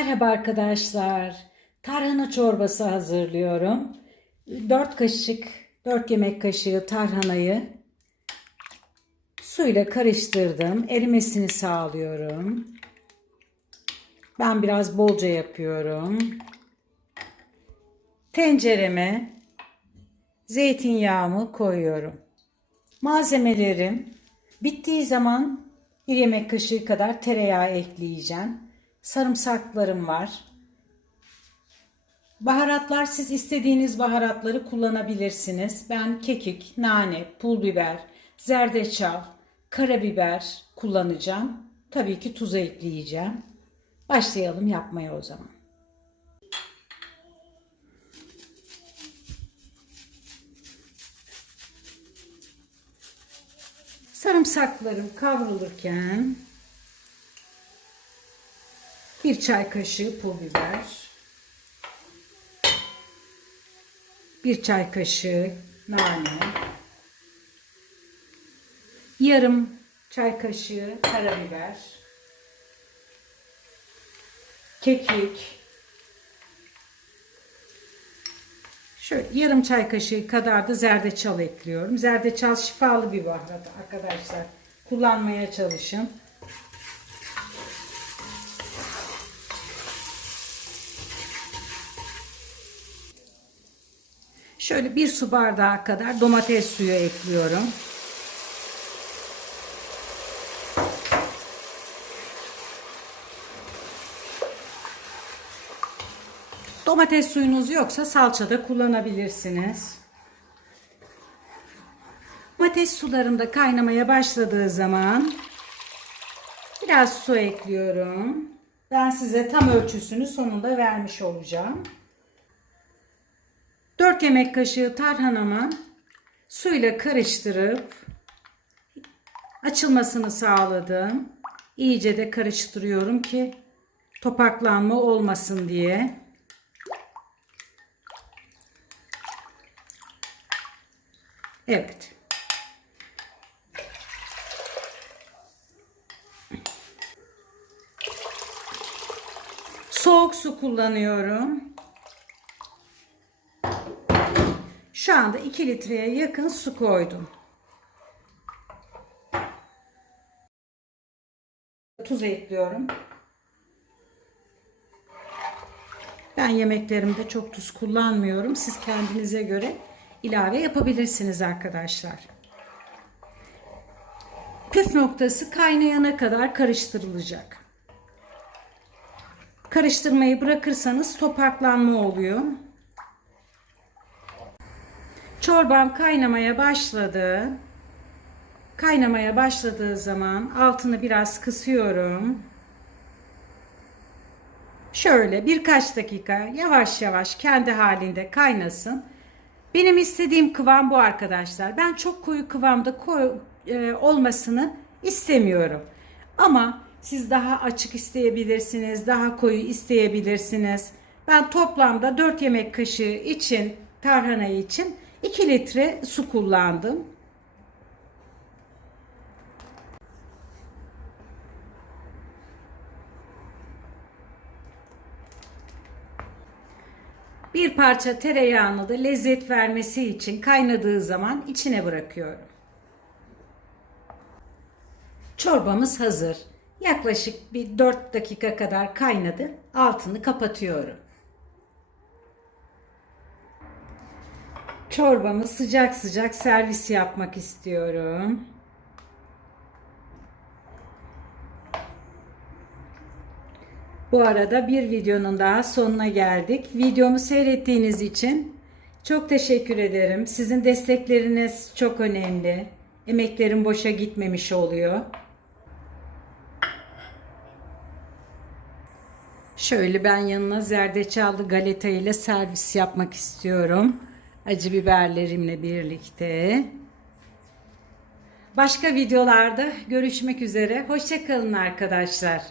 Merhaba arkadaşlar. Tarhana çorbası hazırlıyorum. 4 kaşık, 4 yemek kaşığı tarhanayı suyla karıştırdım. Erimesini sağlıyorum. Ben biraz bolca yapıyorum. Tencereme zeytinyağımı koyuyorum. Malzemelerim bittiği zaman bir yemek kaşığı kadar tereyağı ekleyeceğim. Sarımsaklarım var. Baharatlar siz istediğiniz baharatları kullanabilirsiniz. Ben kekik, nane, pul biber, zerdeçal, karabiber kullanacağım. Tabii ki tuz ekleyeceğim. Başlayalım yapmaya o zaman. Sarımsaklarım kavrulurken bir çay kaşığı pul biber, bir çay kaşığı nane, yarım çay kaşığı karabiber, kekik, Şöyle yarım çay kaşığı kadar da zerdeçal ekliyorum. Zerdeçal şifalı bir baharat arkadaşlar. Kullanmaya çalışın. Şöyle bir su bardağı kadar domates suyu ekliyorum. Domates suyunuz yoksa salça da kullanabilirsiniz. Domates sularında kaynamaya başladığı zaman biraz su ekliyorum. Ben size tam ölçüsünü sonunda vermiş olacağım. 4 yemek kaşığı tarhanamı suyla karıştırıp açılmasını sağladım. İyice de karıştırıyorum ki topaklanma olmasın diye. Evet. Soğuk su kullanıyorum. Şu anda 2 litreye yakın su koydum. Tuz ekliyorum. Ben yemeklerimde çok tuz kullanmıyorum. Siz kendinize göre ilave yapabilirsiniz arkadaşlar. Püf noktası kaynayana kadar karıştırılacak. Karıştırmayı bırakırsanız topaklanma oluyor. Çorbam kaynamaya başladı. Kaynamaya başladığı zaman altını biraz kısıyorum. Şöyle birkaç dakika yavaş yavaş kendi halinde kaynasın. Benim istediğim kıvam bu arkadaşlar. Ben çok koyu kıvamda koy, e, olmasını istemiyorum. Ama siz daha açık isteyebilirsiniz, daha koyu isteyebilirsiniz. Ben toplamda 4 yemek kaşığı için, tarhana için 2 litre su kullandım. Bir parça tereyağını da lezzet vermesi için kaynadığı zaman içine bırakıyorum. Çorbamız hazır. Yaklaşık bir 4 dakika kadar kaynadı. Altını kapatıyorum. Çorbamı sıcak sıcak servis yapmak istiyorum. Bu arada bir videonun daha sonuna geldik. Videomu seyrettiğiniz için çok teşekkür ederim. Sizin destekleriniz çok önemli. Emeklerim boşa gitmemiş oluyor. Şöyle ben yanına zerdeçallı galeta ile servis yapmak istiyorum. Acı biberlerimle birlikte. Başka videolarda görüşmek üzere. Hoşçakalın arkadaşlar.